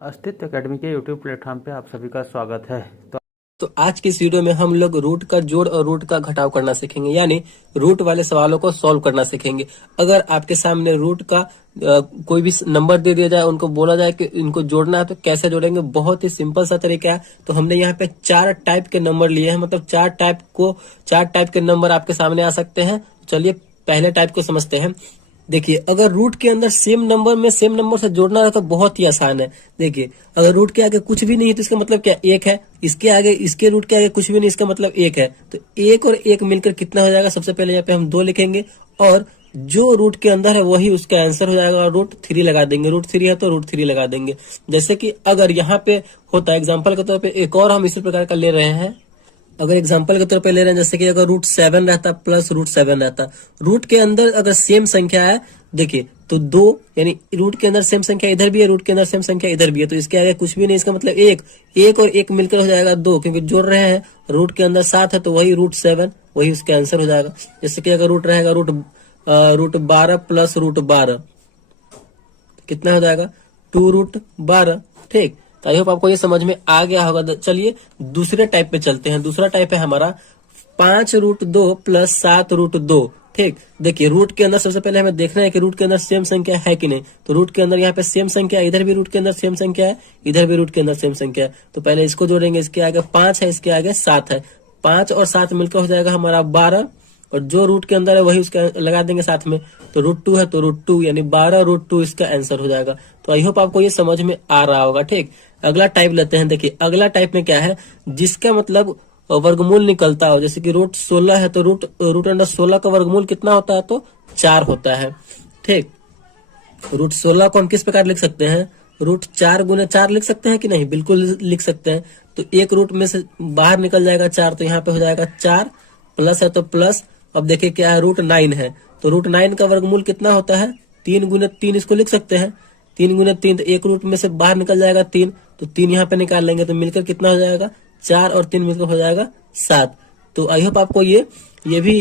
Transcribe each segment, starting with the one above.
अस्तित्व एकेडमी के YouTube platform पे आप सभी का स्वागत है। तो आज की इस वीडियो में हम लोग रूट का जोड़ और रूट का घटाव करना सीखेंगे, यानी रूट वाले सवालों को सॉल्व करना सीखेंगे। अगर आपके सामने रूट का कोई भी नंबर दे दिया जाए, उनको बोला जाए कि इनको जोड़ना है, तो कैसे जोड़ेंगे? बहुत ही सिंपल सा तरीका है। तो हमने यहाँ पे 4 टाइप के नंबर लिए हैं, मतलब 4 टाइप के नंबर आपके सामने आ सकते हैं। चलिए पहले टाइप को समझते हैं। देखिए, अगर रूट के अंदर सेम नंबर से जोड़ना है तो बहुत ही आसान है। देखिए, अगर रूट के आगे कुछ भी नहीं है तो इसका मतलब क्या? 1 है। इसके आगे, इसके रूट के आगे कुछ भी नहीं, इसका मतलब 1 है। तो 1 और 1 मिलकर कितना हो जाएगा? सबसे पहले यहाँ पे हम 2 लिखेंगे और जो रूट के अंदर है वही उसका आंसर हो जाएगा और रूट 3 लगा देंगे। रूट 3 है तो रूट 3 लगा देंगे। जैसे कि अगर यहाँ पे होता है, एग्जाम्पल के तौर पर एक और हम इसी प्रकार का ले रहे हैं। अगर एग्जाम्पल के तौर पे ले रहे हैं, जैसे कि अगर रूट 7 रहता प्लस रूट 7 रहता, रूट के अंदर अगर सेम संख्या है, देखिए तो 2, यानी रूट के अंदर सेम संख्या इधर भी है, रूट के अंदर सेम संख्या इधर भी है, तो इसके आगे कुछ भी नहीं, इसका मतलब 1 और 1 मिलकर हो जाएगा 2, क्योंकि जोड़ रहे हैं। रूट के अंदर 7 है तो वही रूट 7, वही उसका आंसर हो जाएगा। जैसे कि अगर रूट रहेगा रूट 12 प्लस रूट 12, कितना हो जाएगा? 2 रूट 12। ठीक, तो आई होप आपको ये समझ में आ गया होगा। चलिए दूसरे टाइप पे चलते हैं। दूसरा टाइप है हमारा 5 रूट 2 प्लस 7 रूट 2। ठीक, देखिए रूट के अंदर सबसे पहले हमें देखना है कि रूट के अंदर सेम संख्या है कि नहीं। तो रूट के अंदर यहाँ पे सेम संख्या, इधर भी रूट के अंदर सेम संख्या है, इधर भी रूट के अंदर सेम संख्या है। तो पहले इसको जोड़ेंगे, इसके आगे 5 है, इसके आगे 7 है। 5 और 7 मिलकर हो जाएगा हमारा 12, और जो रूट के अंदर है वही उसका लगा देंगे साथ में। तो रूट 2 है तो रूट 2, यानी 12 रूट 2 इसका आंसर हो जाएगा। तो आई होप आपको ये समझ में आ रहा होगा। ठीक, अगला टाइप लेते हैं। देखिए अगला टाइप में क्या है, जिसका मतलब वर्गमूल निकलता हो। जैसे कि रूट 16 है तो रूट अंडर 16 का वर्गमूल कितना होता है? तो 4 होता है। ठीक, रूट 16 को हम किस प्रकार लिख सकते हैं? रूट 4 गुने 4 लिख सकते हैं कि नहीं? बिल्कुल लिख सकते हैं। तो एक रूट में से बाहर निकल जाएगा 4, तो यहाँ पे हो जाएगा 4, प्लस है तो प्लस। अब देखिए क्या है, रूट 9 है तो रूट 9 का वर्गमूल कितना होता है? 3 गुने 3 इसको लिख सकते हैं। 3 गुने 3, तो एक रूट में से बाहर निकल जाएगा 3, तो 3 यहाँ पे निकाल लेंगे तो मिलकर कितना हो जाएगा? 4 और 3 मिलकर हो जाएगा 7। तो आई होप आपको ये भी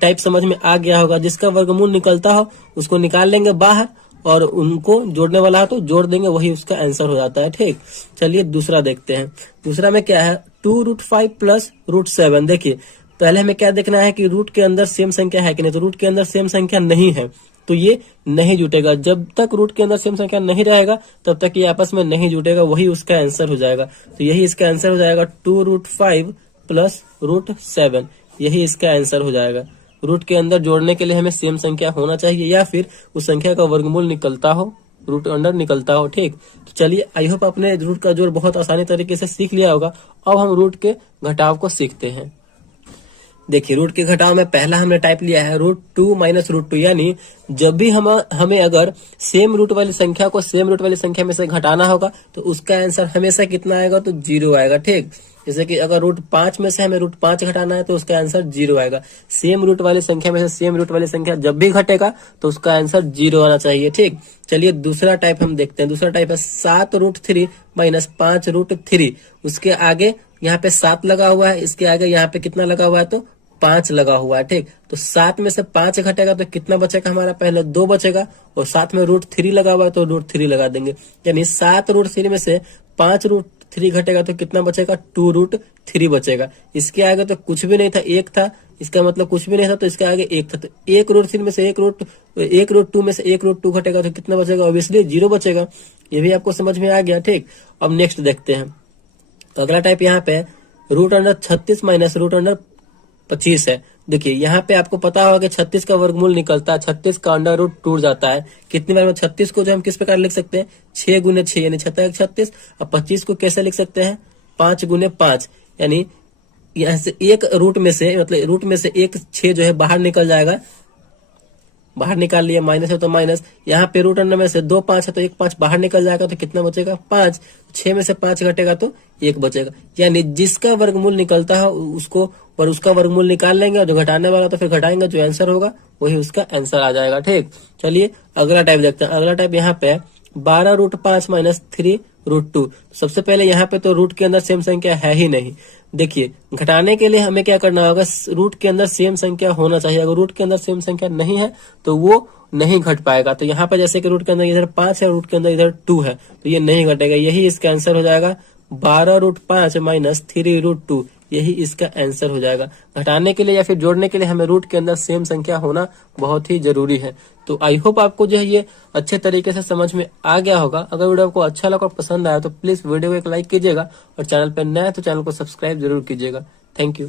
टाइप समझ में आ गया होगा। जिसका वर्गमूल निकलता हो उसको निकाल लेंगे बाहर, और उनको जोड़ने वाला है तो जोड़ देंगे, वही उसका आंसर हो जाता है। ठीक, चलिए दूसरा देखते हैं। दूसरा में क्या है, 2 रूट 5 प्लस रूट 7। देखिए पहले हमें क्या देखना है कि रूट के अंदर सेम संख्या है कि नहीं। तो रूट के अंदर सेम संख्या नहीं है तो ये नहीं जुटेगा। जब तक रूट के अंदर सेम संख्या नहीं रहेगा तब तक ये आपस में नहीं जुटेगा, वही उसका आंसर हो जाएगा। तो यही इसका आंसर हो जाएगा, 2 रूट 5 प्लस रूट 7, यही इसका आंसर हो जाएगा। रूट के अंदर जोड़ने के लिए हमें सेम संख्या होना चाहिए, या फिर उस संख्या का वर्गमूल निकलता हो, रूट अंडर निकलता हो। ठीक, तो चलिए आई होप आपने रूट का जोड़ बहुत आसानी तरीके से सीख लिया होगा। अब हम रूट के घटाव को सीखते हैं। देखिए रूट के घटाव में पहला हमने टाइप लिया है रूट 2 माइनस रूट 2, यानी जब भी हमें अगर सेम रूट वाली संख्या को सेम रूट वाली संख्या में से घटाना होगा तो उसका आंसर हमेशा कितना आएगा? तो 0 आएगा। ठीक, जैसे कि अगर रूट 5 में से हमें रूट 5 घटाना है तो उसका आंसर 0 आएगा। सेम रूट वाली संख्या में से सेम रूट वाली संख्या जब भी घटेगा तो उसका आंसर 0 आना चाहिए। ठीक, चलिए दूसरा टाइप हम देखते हैं। दूसरा टाइप है 7 रूट 3 माइनस 5 रूट 3। उसके आगे यहाँ पे 7 लगा हुआ है, इसके आगे यहाँ पे कितना लगा हुआ है? तो 5 लगा हुआ है। ठीक, तो 7 में से 5 घटेगा तो कितना बचेगा हमारा? पहले 2 बचेगा, और साथ में रूट 3 लगा हुआ है तो रूट 3 लगा देंगे। यानी 7 रूट 3 में से 5 रूट 3 घटेगा तो कितना बचेगा? 2 रूट 3 बचेगा। इसके आगे तो कुछ भी नहीं था, 1 था, इसका मतलब कुछ भी नहीं था, तो इसके आगे 1 था। तो 1 रूट 3 में से 1 रूट 2 में से 1 रूट 2 घटेगा तो कितना बचेगा? ऑब्वियसली 0 बचेगा। ये भी आपको समझ में आ गया। ठीक, अब नेक्स्ट देखते हैं। अगला टाइप यहाँ पे root under 36 minus root under 25 है। देखिए यहाँ पे आपको पता होगा कि 36 का वर्गमूल निकलता है, 36 का अंडर रूट टूट जाता है। कितनी बार में 36 को जो हम किस प्रकार लिख सकते हैं? 6 गुने 6, यानी 6 36। अब 25 को कैसे लिख सकते हैं? 5 गुने 5, यानी यहाँ से एक रूट में से, मतलब रूट में से एक 6 जो है बाहर निकल जाएगा, बाहर निकाल लिया, माइनस है तो माइनस। यहाँ पे रूट अंडर में से 2 5 है तो 1 5 बाहर निकल जाएगा, तो कितना बचेगा? 5। 6 में से 5 घटेगा तो 1 बचेगा। यानी जिसका वर्गमूल निकलता है उसको और उसका वर्गमूल निकाल लेंगे, और जो घटाने वाला तो फिर घटाएंगे, जो आंसर होगा वही उसका आंसर आ जाएगा। ठीक, चलिए अगला टाइप देखते हैं। अगला टाइप यहाँ पे 12 रूट 5 माइनस 3 रूट 2। सबसे पहले यहाँ पे तो रूट के अंदर सेम संख्या है ही नहीं। देखिए घटाने के लिए हमें क्या करना होगा? रूट के अंदर सेम संख्या होना चाहिए। अगर रूट के अंदर सेम संख्या नहीं है तो वो नहीं घट पाएगा। तो यहाँ पर जैसे कि रूट के अंदर इधर 5 है, रूट के अंदर इधर 2 है, तो ये नहीं घटेगा। यही इसका आंसर हो जाएगा 12√5 माइनस 3√2, यही इसका आंसर हो जाएगा। घटाने के लिए या फिर जोड़ने के लिए हमें रूट के अंदर सेम संख्या होना बहुत ही जरूरी है। तो आई होप आपको जो है ये अच्छे तरीके से समझ में आ गया होगा। अगर वीडियो आपको अच्छा लगा और पसंद आया तो प्लीज वीडियो को एक लाइक कीजिएगा और चैनल पर नया है तो चैनल को सब्सक्राइब जरूर कीजिएगा। Thank you.